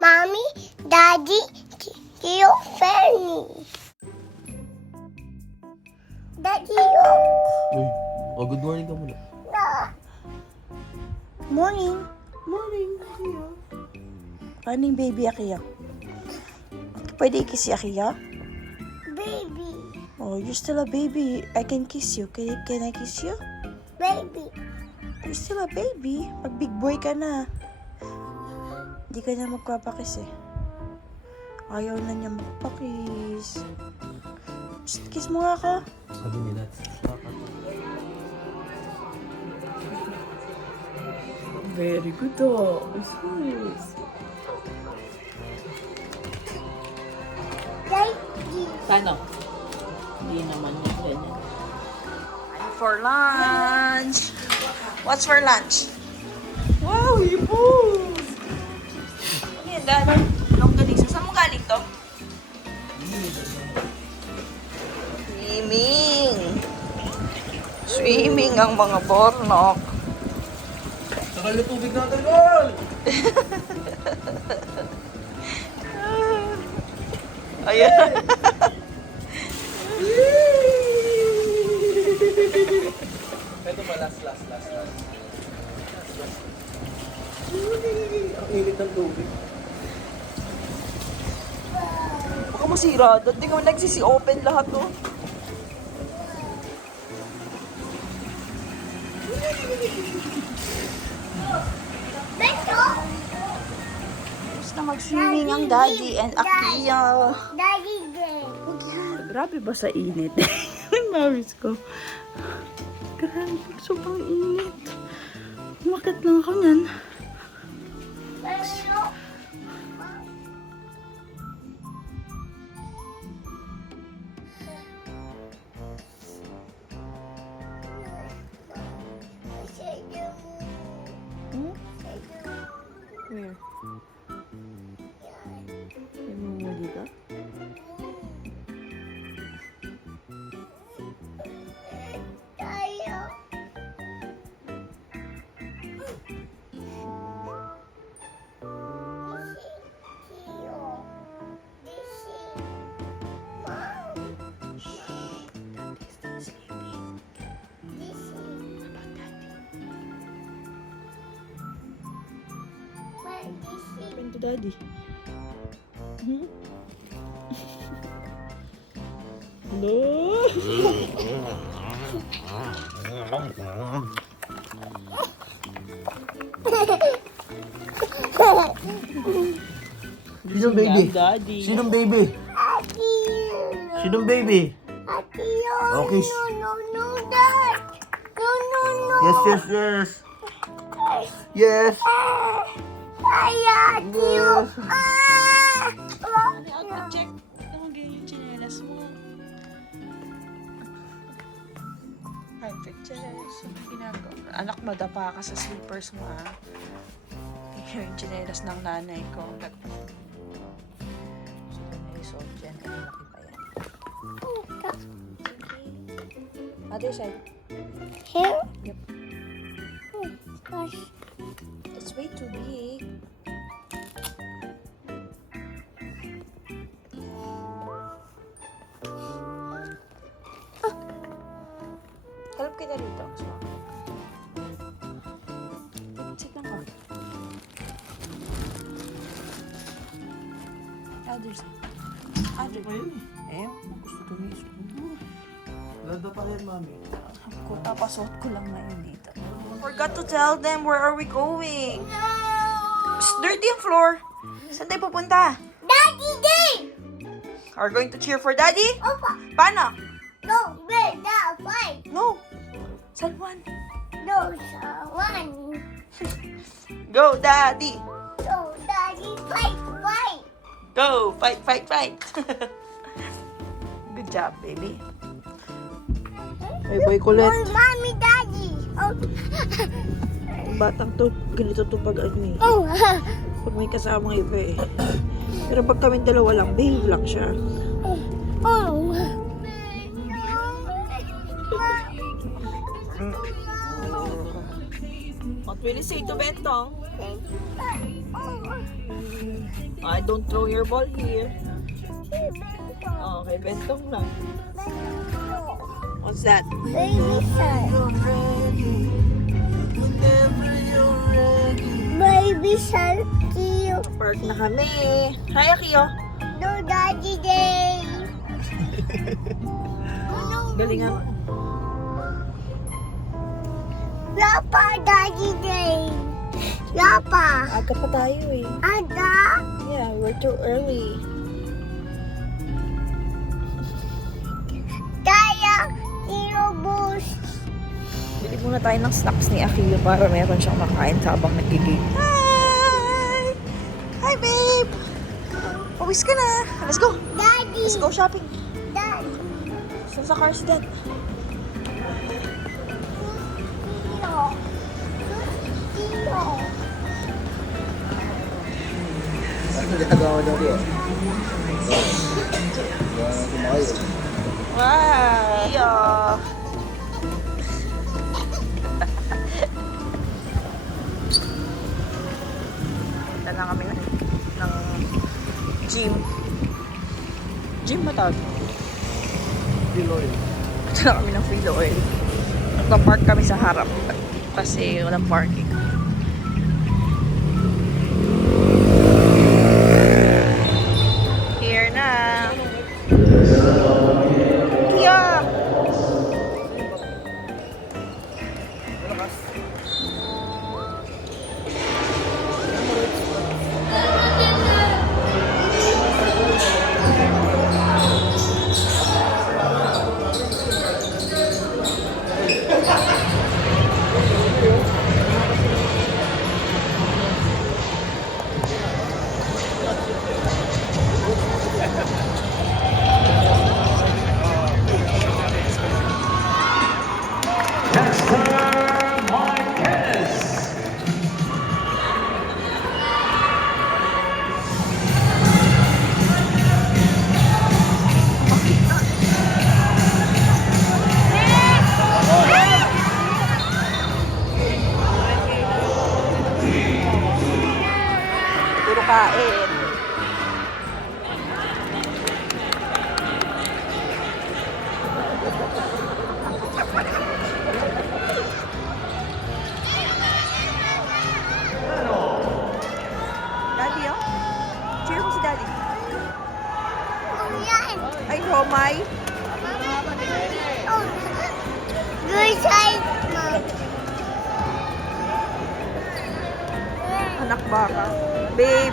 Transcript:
Mommy, Daddy, Tio Fanny. Daddy, Uy, good morning ka muna. Morning. Morning, Akiya. Paano yung baby Akiya? Pwede i-kiss si Akiya? baby, Oh, you're still a baby. I can kiss you. Can I kiss you? baby. You're still a baby. Pag big boy ka na, hindi ka na magpapakiss eh. Ayaw na niya magpakiss. Just kiss mo nga ako. Sabi nila, Very good oh. Yes. Daddy. Paano? Hindi naman yung ganyan. For lunch. What's for lunch? Wow, hipos! Ano yan, Dad? Longganisa. Saan mo galing to? Swimming. Swimming ang mga bornok. sakal na tubig natin, Lol! Ayan. Ito pa, last. Ang init ng tubig. Baka masira. Dati nga nagsisi-open lahat to. Beto. Tapos na mag-swimming ang Daddy and Akiya. Daddy day. Grabe ba sa init? Maris ko. Grabe, sobrang init. Umakit lang ako niyan. Beto. Hmm? Where? May mamuli ka? Tayo. Tio. Friend to Daddy. Hmm? No! Sinong baby? Daddy. Sinong baby? Sinong baby? Okay. No, Dad. No. Yes. Yes. Ay, Tio. Yes. Check. Ang ganyan yung chinelas mo. Perfect. Cheers. Ano ginagawa? Anak, madapa ka sa slippers mo, ah. Tingnan yung chinelas ng nanay ko. Sila na yung salt dyan. Ang laki pa yan. Other side. Here? Yep. Gosh. It's way too big. Help kita dito. Sit lang ka. Other side. Other. Gusto tumis. Lada pa rin, mami. Ko, tapasot ko lang na yun dito. Forgot to tell them where are we going. Psst, dirty yung floor. Saan tayo pupunta? Daddy day. Are going to cheer for Daddy? Opa. Paano? No, Beda, fight. No. San Juan. No, one. Go, Daddy. No, Daddy, fight. Go. Fight. Good job, baby. Ay, boy, kulit. Oh, Mommy, Daddy. Oh. Batang to, ganito to pag ano eh. Oh. Pag may kasamang iba eh. Pero pag kami dalawa lang, behave lang siya. Oh. What will you say to Bentong? I don't throw your ball here. Okay, bentong lang. What's that? Baby shark. Whenever you're ready. Baby shark. Cute. Park na kami. Hi, Akio. No daddy day. Galing nga. Lapa daddy day. Lapa. Aga pa tayo eh. Ada. Yeah, we're too early. Kaya. Irobus. Bili muna tayo ng snacks ni Akio para meron siyang makain habang nagiging. Hi! Hi, babe! Pawis ka na. Let's go. Daddy. Let's go shopping. Daddy. Saan sa car si Dad? Ano ginagawa daw diyo? Wow! Yeah. Punta lang kami ng gym. Gym ba tawag? Piloy. Punta lang kami ng Frito Oil. Nagpa-park kami sa harap kasi walang parking. Here na. Yeah. Puro kain. Daddy, oh. Cheer mo si Daddy. Yan. Ay, Romay. Oh. Good side, Mom. Anak baka. Babe,